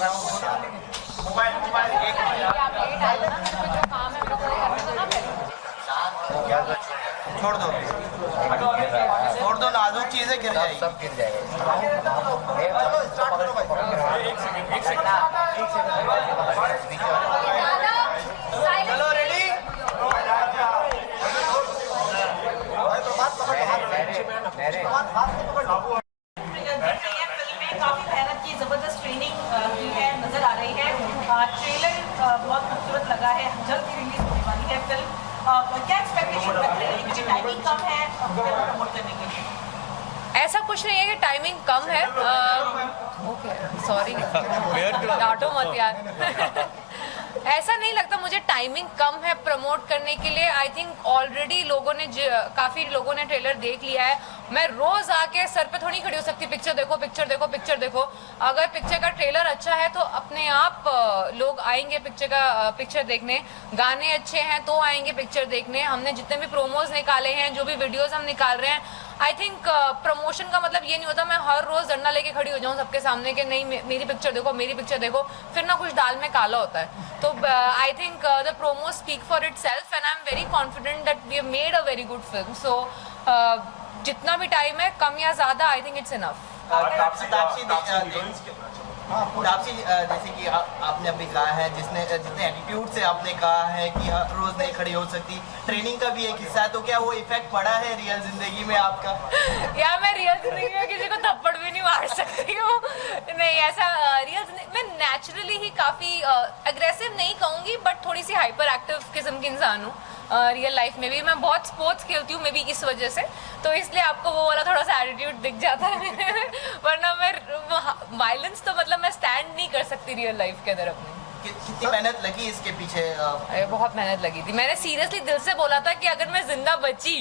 छोड़ दो, छोड़ दो, नाजुक चीजें गिर जाएगी, सब गिर जाएगा। चलो रेडी। काफी मेहनत की, जबरदस्त ट्रेनिंग की है, नजर आ रही है। ट्रेलर बहुत खूबसूरत लगा है, जल्द ही रिलीज होने वाली है फिल्म। क्या एक्सपेक्टेशन रख रहे हैं कि टाइमिंग कम है प्रमोट करने के लिए? ऐसा कुछ नहीं है कि टाइमिंग कम है। ओके सॉरी, डांटो मत यार। ऐसा नहीं लगता मुझे टाइमिंग कम है प्रमोट करने के लिए। आई थिंक ऑलरेडी काफी लोगों ने ट्रेलर देख लिया है। मैं रोज आके सर पे थोड़ी खड़ी हो सकती, पिक्चर देखो पिक्चर देखो पिक्चर देखो। अगर पिक्चर का ट्रेलर अच्छा है तो अपने आप लोग आएंगे पिक्चर देखने। गाने अच्छे हैं तो आएंगे पिक्चर देखने। हमने जितने भी प्रोमोज निकाले हैं, जो भी वीडियोस हम निकाल रहे हैं, आई थिंक प्रमोशन का मतलब ये नहीं होता मैं हर रोज डंडा लेके खड़ी हो जाऊं सबके सामने कि नहीं मेरी पिक्चर देखो मेरी पिक्चर देखो, फिर ना कुछ दाल में काला होता है। तो I think the promo speak for itself and I am very confident that we have made a very good film. So जितना भी टाइम है, कम या ज्यादा, I think it's enough. Taapsee जैसे कि आपने अभी कहा है, जितने एटीट्यूड से आपने कहा है कि रोज नहीं खड़ी हो सकती, ट्रेनिंग का भी एक हिस्सा है, तो क्या वो इफेक्ट पड़ा है रियल जिंदगी में आपका? यार मैं रियल जिंदगी में किसी को थप्पड़ भी नहीं मार सकती हूँ। नहीं ऐसा रियल जिंदगी मैं नेचुरली ही काफी अग्रेसिव नहीं कहूंगी, बट थोड़ी सी हाइपर एक्टिव किस्म की इंसान हूँ। रियल लाइफ में भी मैं बहुत स्पोर्ट्स खेलती हूँ, मे बी इस वजह से, तो इसलिए आपको वो वाला थोड़ा सा एटीट्यूड दिख जाता है। वरना मैं वायलेंस तो मतलब मैं स्टैंड नहीं कर सकती रियल लाइफ के अंदर अपनी। कितनी मेहनत लगी इसके पीछे? अरे बहुत मेहनत लगी थी। मैंने सीरियसली दिल से बोला था कि अगर मैं जिंदा बची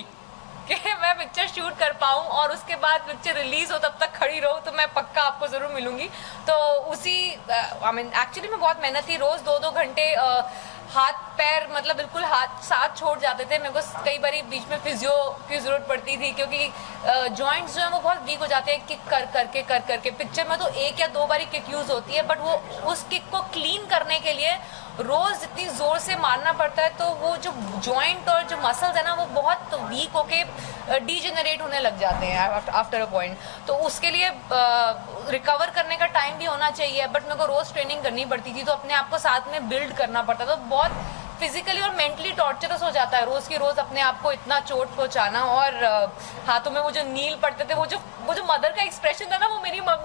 कि मैं पिक्चर शूट कर पाऊँ और उसके बाद पिक्चर रिलीज हो तब तक खड़ी रहूँ, तो मैं पक्का आपको जरूर मिलूंगी। तो उसी आई मीन एक्चुअली में बहुत मेहनत थी। रोज 2-2 घंटे हाथ पैर मतलब बिल्कुल हाथ साथ छोड़ जाते थे। मेरे को कई बार बीच में फिजियो की जरूरत पड़ती थी, क्योंकि जॉइंट्स जो है वो बहुत वीक हो जाते हैं किक कर करके। पिक्चर में तो 1 या 2 बार किक यूज होती है, बट वो उस किक को क्लीन करने के लिए रोज इतनी जोर से मारना पड़ता है, तो वो जो जॉइंट और जो मसल्स है ना, वो बहुत वीक होके डीजेनरेट होने लग जाते हैं आफ्टर अ पॉइंट। तो उसके लिए रिकवर करने का टाइम भी होना चाहिए, बट मेरे को रोज ट्रेनिंग करनी पड़ती थी, तो अपने आप को साथ में बिल्ड करना पड़ता था। तो बहुत फिजिकली और मेंटली टॉर्चरस हो जाता है रोज की रोज अपने आप को इतना चोट पहुंचाना। और हाथों में वो जो नील पड़ते थे, वो जो मदर का एक्सप्रेशन था ना, वो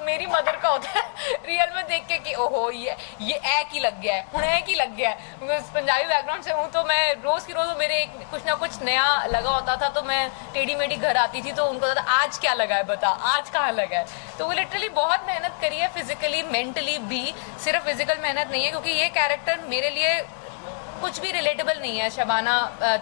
मेरी मदर का होता है रियल में देख के कि ओहो ये ऐ की लग गया है, हुण ऐ की लग गया है। मैं पंजाबी बैकग्राउंड से हूँ, तो मैं रोज की रोज मेरे कुछ ना कुछ नया लगा होता था, तो मैं टेढ़ी मेढ़ी घर आती थी, तो उनको था आज क्या लगा है, बता आज कहाँ लगा है। तो वो लिटरली बहुत मेहनत करी है, फिजिकली मेंटली भी। सिर्फ फिजिकल मेहनत नहीं है, क्योंकि ये कैरेक्टर मेरे लिए कुछ भी रिलेटेबल नहीं है शबाना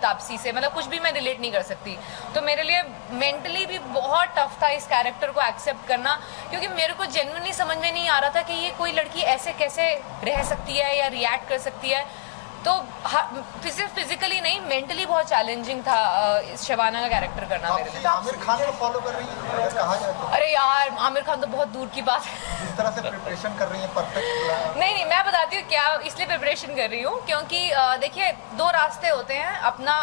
तापसी से, मतलब कुछ भी मैं रिलेट नहीं कर सकती। तो मेरे लिए मेंटली भी बहुत टफ था इस कैरेक्टर को एक्सेप्ट करना, क्योंकि मेरे को जेन्युइनली समझ में नहीं आ रहा था कि ये कोई लड़की ऐसे कैसे रह सकती है या रिएक्ट कर सकती है। तो सिर्फ फिजिकली नहीं, मेंटली बहुत चैलेंजिंग था शबाना का कैरेक्टर करना मेरे लिए। आमिर खान को फॉलो कर रही है कहा जाए तो? अरे यार आमिर खान तो बहुत दूर की बात है। जिस तरह से प्रिपरेशन कर रही है परफेक्ट। नहीं मैं बताती हूँ क्या इसलिए प्रिपरेशन कर रही हूँ, क्योंकि देखिए 2 रास्ते होते हैं अपना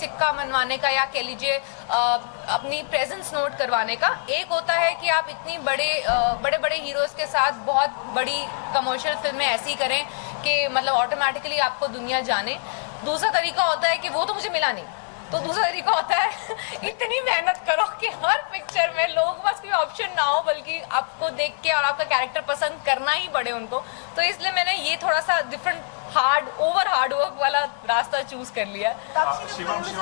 सिक्का मनवाने का, या कह लीजिए अपनी प्रेजेंस नोट करवाने का। एक होता है कि आप इतनी बड़े हीरोज के साथ बहुत बड़ी कमर्शियल फिल्में ऐसी करें कि मतलब ऑटोमेटिकली आपको दुनिया जाने। दूसरा तरीका होता है कि वो तो मुझे मिला नहीं, तो दूसरा तरीका होता है इतनी मेहनत करो कि हर पिक्चर में लोगों के पास कोई ऑप्शन ना हो, बल्कि आपको देख के और आपका कैरेक्टर पसंद करना ही पड़े उनको। तो इसलिए मैंने ये थोड़ा सा डिफरेंट हार्ड वर्क वाला रास्ता चूज कर लिया। film is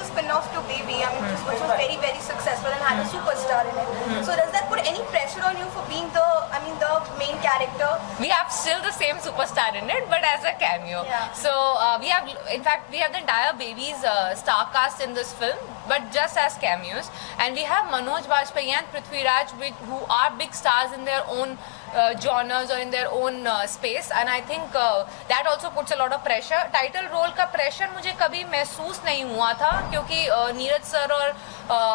a spin-off to Baby, I mean, which was very, very successful and had a superstar in it. So does that put any pressure on you for being the main character? We have still the same superstar in it, but as a cameo. Yeah. So we have the entire Baby's star cast in this film, but just as cameos. And we have Manoj Bajpayee and Prithviraj, who are big stars in their own genres or in their own space, and I think that also puts a lot of pressure. Title role का pressure मुझे कभी महसूस नहीं हुआ था, क्योंकि Neeraj sir और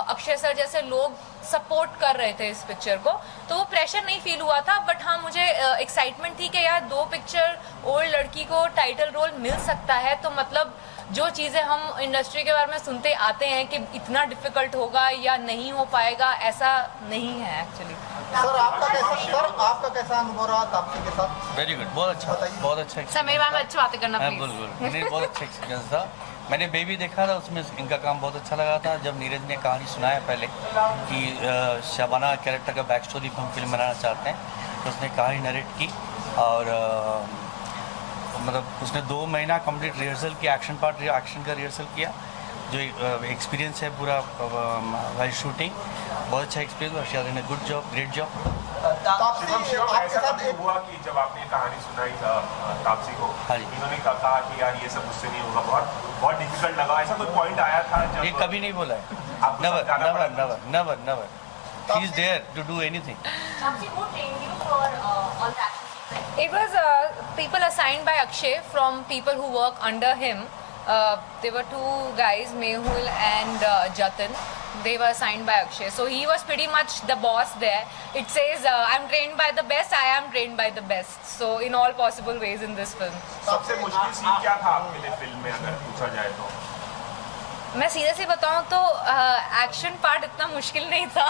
Akshay sir जैसे लोग सपोर्ट कर रहे थे इस पिक्चर को, तो वो प्रेशर नहीं फील हुआ था। बट हाँ, मुझे एक्साइटमेंट थी कि यार 2 पिक्चर ओल्ड लड़की को टाइटल रोल मिल सकता है, तो मतलब जो चीज़ें हम इंडस्ट्री के बारे में सुनते आते हैं कि इतना डिफिकल्ट होगा या नहीं हो पाएगा, ऐसा नहीं है एक्चुअली। सर आपका कैसा अनुभव रहा तापसी के साथ? वेरी गुड, बहुत अच्छा, बहुत अच्छा सर मेरे बारे में अच्छी बातें करना प्लीज। बिल्कुल, नहीं बहुत अच्छा एक्सपीरियंस था। मैंने बेबी देखा था, उसमें इनका काम बहुत अच्छा लगा था। जब नीरज ने कहानी सुनाया पहले कि शबाना कैरेक्टर का बैक स्टोरी हम फिल्म बनाना चाहते हैं, तो उसने कहानी नरेट की और मतलब उसने 2 महीना कंप्लीट रिहर्सल किया, एक्शन का रिहर्सल किया। जो एक्सपीरियंस है पूरा वाइल शूटिंग, बहुत अच्छा एक्सपीरियंस और good job, great job. Taapsee आपके ऐसा साथ कभी हुआ कि जब आपने कहानी सुनाई था तापसी को, हाँ जी। इन्होंने कहा कि यार ये सब मुझसे नहीं होगा, बहुत डिफिकल्ट लगा, ऐसा कोई पॉइंट आया था जब ये कभी नहीं बोला है, आपको नेवर समझाना पड़ा? Never never never never, he is there to do anything. Taapsee, who trained you for all the action sequences? It was people assigned by Akshay from people who work under him. There were 2 guys, Mehul and Jatin. They were assigned by Akshay. So he was pretty much the boss there. It says, I'm trained by the best, I am trained by the best. So in all possible ways in this film. सबसे मुश्किल scene क्या था आपके लिए film में, अगर पूछा जाए तो? मैं सीरियसली बताऊं तो एक्शन पार्ट इतना मुश्किल नहीं था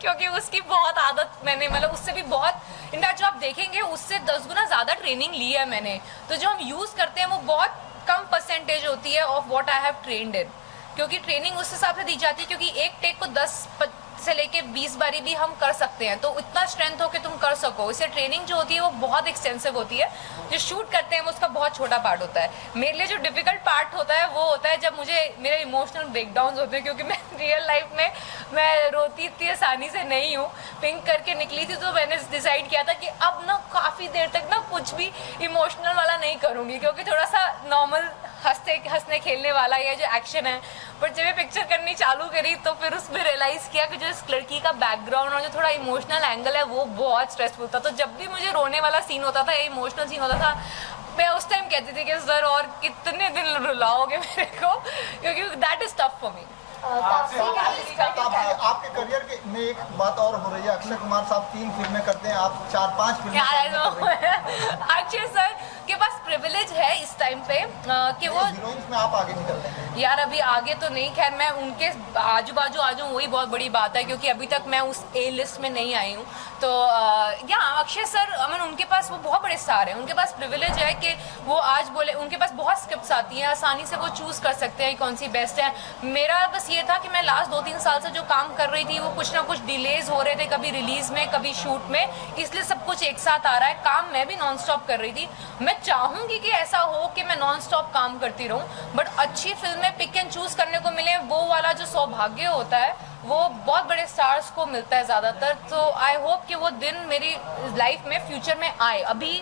क्योंकि उसकी बहुत आदत मैंने, मतलब उससे भी बहुत इनफैक्ट जो आप देखेंगे उससे 10 गुना ज़्यादा ट्रेनिंग ली है मैंने। तो जो हम यूज़ करते हैं वो बहुत कम परसेंटेज होती है of what I have trained in, क्योंकि ट्रेनिंग उस हिसाब से दी जाती है क्योंकि एक टेक को 10 से लेके 20 बारी भी हम कर सकते हैं, तो इतना स्ट्रेंथ हो कि तुम कर सको। इससे ट्रेनिंग जो होती है वो बहुत एक्सटेंसिव होती है। जो शूट करते हैं वो उसका बहुत छोटा पार्ट होता है। मेरे लिए जो डिफिकल्ट पार्ट होता है वो होता है जब मुझे मेरे इमोशनल ब्रेकडाउन होते हैं, क्योंकि मैं रियल लाइफ में मैं रोती इतनी आसानी से नहीं हूँ। पिंक करके निकली थी तो मैंने डिसाइड किया था कि अब ना काफ़ी देर तक ना कुछ भी इमोशनल वाला नहीं करूँगी, क्योंकि थोड़ा सा नॉर्मल हंसने खेलने वाला ये जो एक्शन है। पर जब ये पिक्चर करनी चालू करी तो फिर उसमें रियलाइज़ किया कि जो इस लड़की का बैकग्राउंड और जो थोड़ा इमोशनल एंगल है वो बहुत स्ट्रेसफुल था। तो जब भी मुझे रोने वाला सीन होता था या इमोशनल सीन होता था, मैं उस टाइम कहती थी कि सर और कितने दिन रुलाओगे मेरे को, क्योंकि that is tough for me. Taapsee आपके करियर में एक बात और हो रही है, अक्षय कुमार साहब 3 फिल्में करते हैं, आप 4-5 फिल्में कर रही हैं। अक्षय सर के पास प्रिविलेज है इस टाइम पे कि वो हीरोइंस में आप आगे निकल रहे हैं। यार अभी आगे तो नहीं, खैर मैं उनके आजू बाजू आ जाऊँ वही बहुत बड़ी बात है, क्योंकि अभी तक मैं उस ए लिस्ट में नहीं आई हूँ। तो या अक्षय सर उनके पास वो बहुत बड़े स्टार हैं, उनके पास प्रिविलेज है कि वो आज बोले, उनके पास बहुत स्क्रिप्ट्स आती हैं, आसानी से वो चूज़ कर सकते हैं कौन सी बेस्ट है। मेरा बस ये था कि मैं लास्ट 2-3 साल से जो काम कर रही थी वो कुछ ना कुछ डिलेज हो रहे थे, कभी रिलीज में कभी शूट में, इसलिए सब कुछ एक साथ आ रहा है। काम मैं भी नॉन स्टॉप कर रही थी। मैं चाहूँगी कि ऐसा हो कि मैं नॉन स्टॉप काम करती रहूँ, बट अच्छी फिल्में पिक एंड चूज करने को मिले, वो वाला जो सौभाग्य होता है वो बहुत बड़े स्टार्स को मिलता है ज़्यादातर। तो आई होप कि वो दिन मेरी लाइफ में फ्यूचर में आए। अभी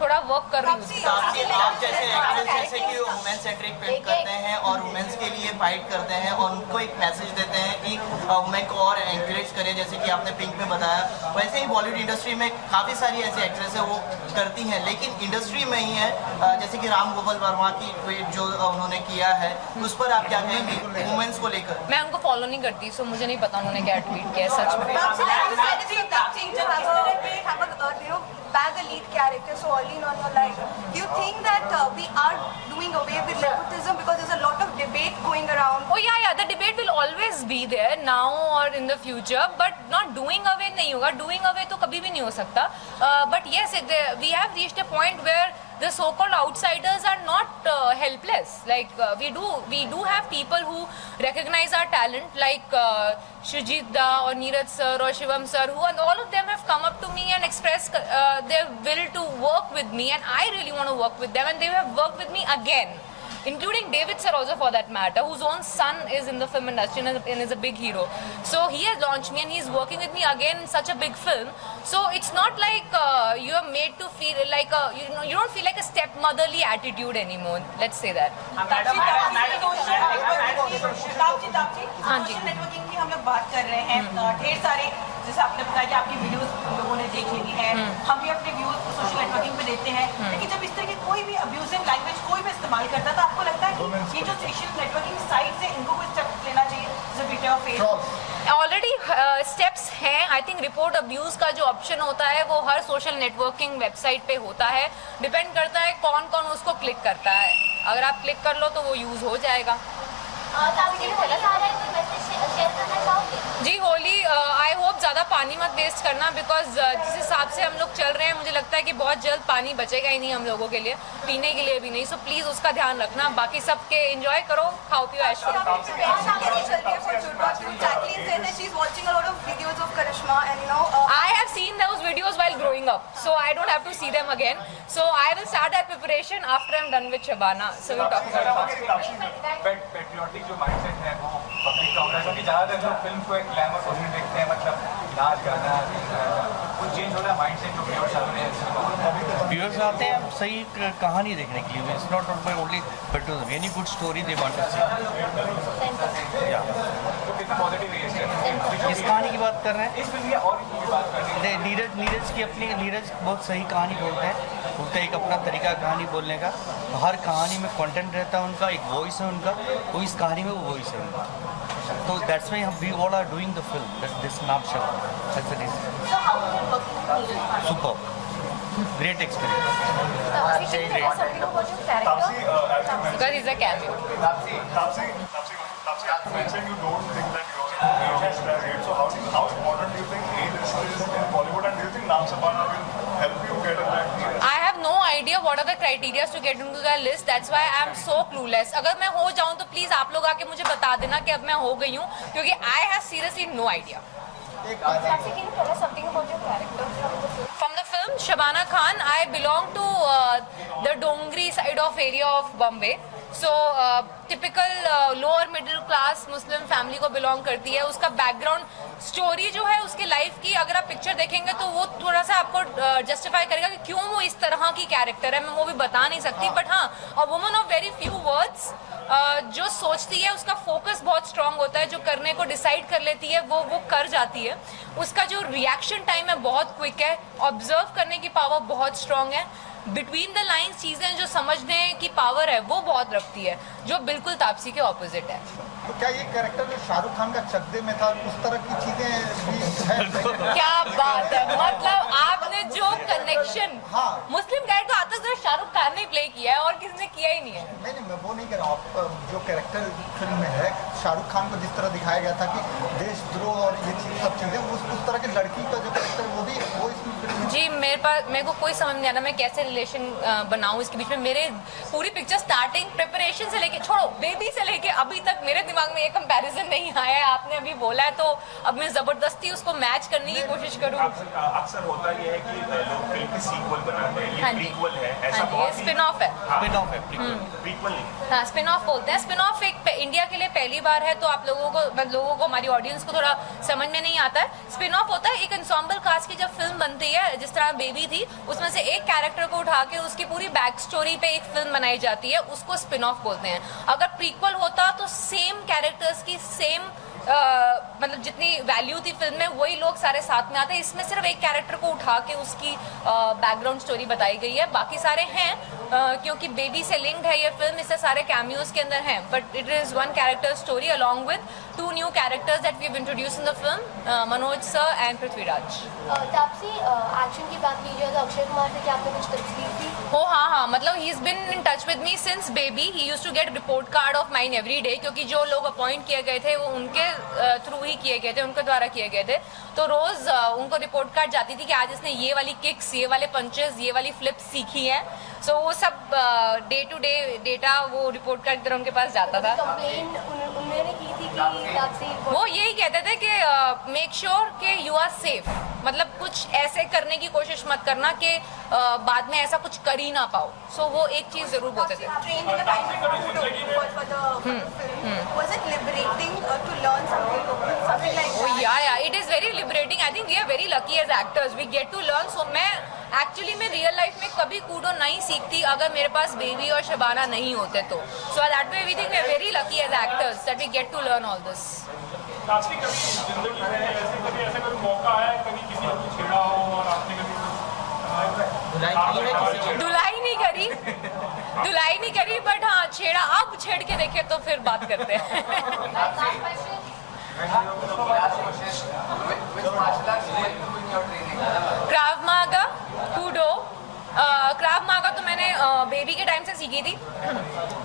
थोड़ा वर्क कर रही हूँ। आप जैसे एक्ट्रेस जैसे कि वुमेन सेंट्रिक फिल्म करते हैं और वुमेन्स के लिए फाइट करते हैं और उनको एक मैसेज देते हैं कि वुमेन को और एनकरेज करें, जैसे कि आपने पिंक में बताया, वैसे ही बॉलीवुड इंडस्ट्री में काफ़ी सारी ऐसी एक्ट्रेस है वो करती हैं, लेकिन इंडस्ट्री में ही है जैसे कि राम गोपाल वर्मा की ट्वीट जो उन्होंने किया है, उस पर आप क्या कहेंगे वुमेन्स को लेकर? मैं उनको फॉलो नहीं करती, सो मुझे नहीं पता उन्होंने क्या ट्वीट किया सच में। Bag a lead character so early on your life. Do you think that we are doing away with nepotism because there's a lot of debate going around? Oh yeah, the debate will always be there now or in the future, but not doing away नहीं होगा। Doing away तो कभी भी नहीं हो सकता। But yes, we have reached a point where the so-called outsiders are not helpless. Like we do have people who recognize our talent, like Shujit Da or Neeraj sir or Shivam sir, who and all of them have come up to me and expressed their will to work with me, and I really want to work with them, and they have worked with me again, including David sir also for that matter, whose own son is in the film industry and is a big hero. So he has launched me and he is working with me again in such a big film. So it's not like you are made to feel like you don't feel like a stepmotherly attitude anymore. Let's say that. हाँ जी। Social networking की हम लोग बात कर रहे हैं, ढेर सारे जैसे आपने बताया कि आपकी वीडियोस हम लोगों ने देख ली है, हम भी अपने व्यूज को सोशल नेटवर्किंग पे देते हैं, लेकिन जब इस तरह की कोई भी अब्यूजिव लैंग्वेज कोई भी इस्तेमाल करता है तो आपको लगता है कि ये जो सोशल नेटवर्किंग साइट से इनको कोई स्टेप लेना चाहिए, जैसे ट्विटर और Facebook? Already I think report abuse का जो ऑप्शन होता है वो हर सोशल नेटवर्किंग वेबसाइट पे होता है, डिपेंड करता है कौन कौन उसको क्लिक करता है। अगर आप क्लिक कर लो तो वो यूज हो जाएगा। जी होली, आई होप ज़्यादा पानी मत वेस्ट करना, बिकॉज जिस हिसाब से हम लोग चल रहे हैं मुझे लगता है कि बहुत जल्द पानी बचेगा ही नहीं हम लोगों के लिए, पीने के लिए भी नहीं। सो प्लीज़ उसका ध्यान रखना। बाकी सबके एंजॉय करो, खाओ पियो, ऐश करो। I have seen those videos while growing up, so I don't have to see them again. So I will start that preparation after I'm done with Shabana. So we'll talk about it. Patriotic जो mindset है वो public का होता है, क्योंकि ज़्यादातर लोग film को एक ग्लैमर पोर्शन देखते हैं, मतलब नाच गाना कुछ चेंज हो रहा है माइंडसेट जो व्यूअर्स आते हैं। व्यूअर्स आते हैं सही कहानी देखने के लिए। It's not by only patriotism, any good story they want to see. या तो कितना पॉजिटिव है इस कहानी की बात कर रहे हैं, इस फिल्म की और की बात कर रहे हैं। नीरज की अपनी, नीरज बहुत सही कहानी बोलते हैं, उनका एक अपना तरीका कहानी बोलने का। हर कहानी में कंटेंट रहता है उनका, एक वॉइस है उनका, वो इस कहानी में वो वॉइस है उनका। तो that's why we all are doing the film, that this नामशा, that's the reason. Super great experience. Because he's a cameo. Tapsi, you mentioned you don't think that your age is right. So how important do you think age is in Bollywood, and do you think Naam Shabana will help you get in that age? I have no idea what are the criteria to get into the list. That's why I am so clueless. अगर मैं हो जाऊँ तो please आप लोग आके मुझे बता देना कि अब मैं हो गई हूँ, क्योंकि I have seriously no idea. From the film Shabana Khan, I belong to the Dongri side of area of Bombay. So typical lower middle class Muslim family को belong करती है। उसका background story जो है उसकी life की, अगर आप picture देखेंगे तो वो थोड़ा सा आपको justify करेगा कि क्यों वो इस तरह की character है। मैं वो भी बता नहीं सकती, but हाँ, a woman of very few words, जो सोचती है उसका फोकस बहुत स्ट्रांग होता है, जो करने को डिसाइड कर लेती है वो कर जाती है। उसका जो रिएक्शन टाइम है बहुत क्विक है, ऑब्जर्व करने की पावर बहुत स्ट्रांग है, बिटवीन द लाइन्स चीजें जो समझने की पावर है वो बहुत रखती है, जो बिल्कुल तापसी के ऑपोजिट है। तो क्या ये कैरेक्टर जो शाहरुख खान का चकदे में था, उस तरह की चीजें भी है? क्या बात है, मतलब आपने जो कनेक्शन हाँ। मुस्लिम कैरेक्टर आता है शाहरुख खान ने प्ले किया है और किसने किया ही नहीं है। नहीं, मैं वो नहीं कह रहा हूँ। आप जो कैरेक्टर फिल्म में है, शाहरुख खान को जिस तरह दिखाया गया था कि देशद्रोह और ये सब चीजें, उस तरह की लड़की का जो कैरेक्टर वो इसमें फिल्म में। जी मेरे को कोई समझ नहीं आ रहा मैं कैसे रिलेशन बनाऊं इसके बीच में। मेरे पूरी पिक्चर स्टार्टिंग प्रिपरेशन से लेके, छोड़ो बेबी से लेके अभी तक मेरे दिमाग में ये कंपैरिजन नहीं आया है। आपने अभी बोला है तो अब मैं जबरदस्ती उसको मैच करने की कोशिश करूं। अक्सर होता ये है कि लोग फिल्म की सीक्वल बनाते हैं, ये प्रीक्वल है, ऐसा ये स्पिन ऑफ है। प्रीक्वल नहीं। हाँ, स्पिन ऑफ बोलते हैं। स्पिन ऑफ एक इंडिया के लिए पहली बार है, तो आप लोगों को हमारी ऑडियंस को थोड़ा समझ में नहीं आता है। स्पिन ऑफ होता है एक एंसेंबल कास्ट की जब फिल्म बनती है, जिस तरह बेबी थी, उसमें से एक कैरेक्टर को उठा के उसकी पूरी बैक स्टोरी पे एक फिल्म बनाई जाती है, उसको स्पिन ऑफ बोलते हैं। अगर प्रीक्वल होता तो सेम कैरेक्टर्स की सेम मतलब जितनी वैल्यू थी फिल्म में वही लोग सारे साथ में आते हैं। इसमें सिर्फ एक कैरेक्टर को उठा के उसकी बैकग्राउंड स्टोरी बताई गई है, बाकी सारे हैं क्योंकि बेबी से लिंक्ड है ये फिल्म, इससे सारे कैमियोज के अंदर हैं, but it is one character story along with 2 new characters that we have introduced in the film, Manoj sir and Prithviraj. Taapsee, action की बात की जाए तो अक्षय कुमार से क्या आपने कुछ टिप्स ली थी? हाँ, मतलब he is been in touch with me since baby. He used to get report card of mine every day, क्योंकि जो लोग अपॉइंट किए गए थे वो उनके थ्रू ही किए गए थे, उनके द्वारा किए गए थे। तो रोज उनको रिपोर्ट कार्ड जाती थी कि आज इसने ये वाली किक्स, ये वाले पंचेस, ये वाली फ्लिप्स सीखी है। सो वो सब डे टू डे डेटा वो रिपोर्ट कार्ड की तरह उनके पास जाता था। कंप्लेन उन्होंने की थी कि तापसी वो यही कहते थे कि मेक श्योर कि यू आर सेफ, मतलब कुछ ऐसे करने की कोशिश मत करना कि बाद में ऐसा कुछ कर ही ना पाओ। सो वो एक चीज जरूर बोलते थे। Yeah, it is very liberating. I think we are very lucky as actors. We get to learn. So मैं एक्चुअली मैं रियल लाइफ में कभी कूडो नहीं सीखती अगर मेरे पास बेबी और शबाना नहीं होते तो। So that way we think we are very lucky as actors that we get to learn all this. Taapsee, कभी जिंदगी में ऐसा कोई मौका है, कभी किसी को छेड़ा हो और आपने कभी धुलाई नहीं करी बट हाँ छेड़ा। अब छेड़ के देखे तो फिर बात करते हैं। क्राव मागा, कूडो। क्राव मागा तो मैंने बेबी के टाइम से सीखी थी।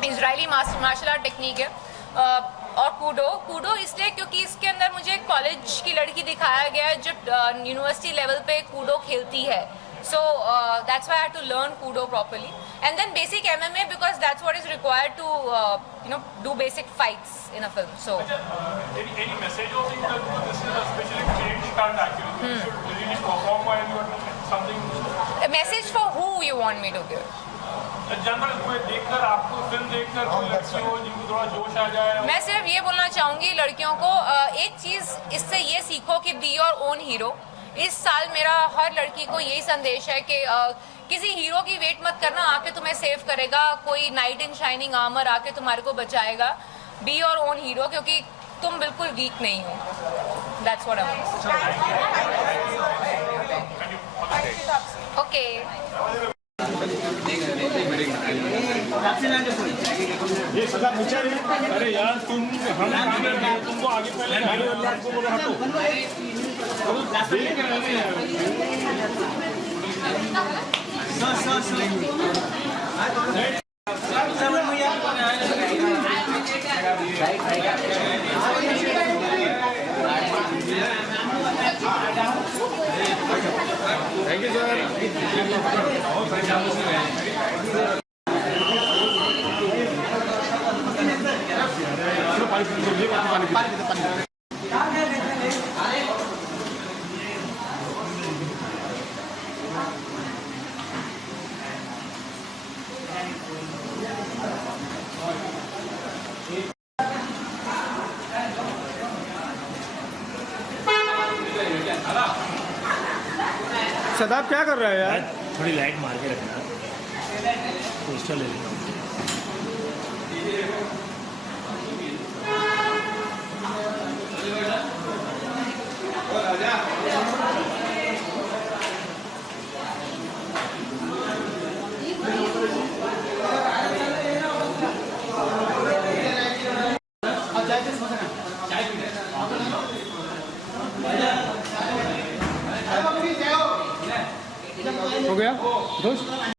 इजरायली मार्शल आर्ट टेक्निक है। और कूडो इसलिए क्योंकि इसके अंदर मुझे कॉलेज की लड़की दिखाया गया है जो यूनिवर्सिटी लेवल पे कूडो खेलती है। So that's why I had to learn Kudo properly, and then basic MMA because that's what is required to do basic fights in a film. So Any message or thing that this is a specially trained stunt actually? You should really perform while you are doing something. a message for who you want me to give? General कोई देखकर आपको film देखकर कोई लड़की हो जिनको थोड़ा जोश आ जाए। मैं सिर्फ ये बोलना चाहूंगी लड़कियों को, एक चीज इससे ये सीखो कि बी योर ओन हीरो। इस साल मेरा हर लड़की को यही संदेश है कि किसी हीरो की वेट मत करना, आके तुम्हें सेव करेगा, कोई नाइट इन शाइनिंग आर्मर आके तुम्हारे को बचाएगा। बी योर ओन हीरो क्योंकि तुम बिल्कुल वीक नहीं हो। That's what I want. Okay ये सदा पूछा नहीं। अरे यार तुम हम तुमको आगे पहले गाड़ी वाले आपको बोलो हटो। Thank you sir. सदाब क्या कर रहा है यार? थोड़ी लाइट मार के रखना, पोस्टर ले लेना। हो गया दोस्त?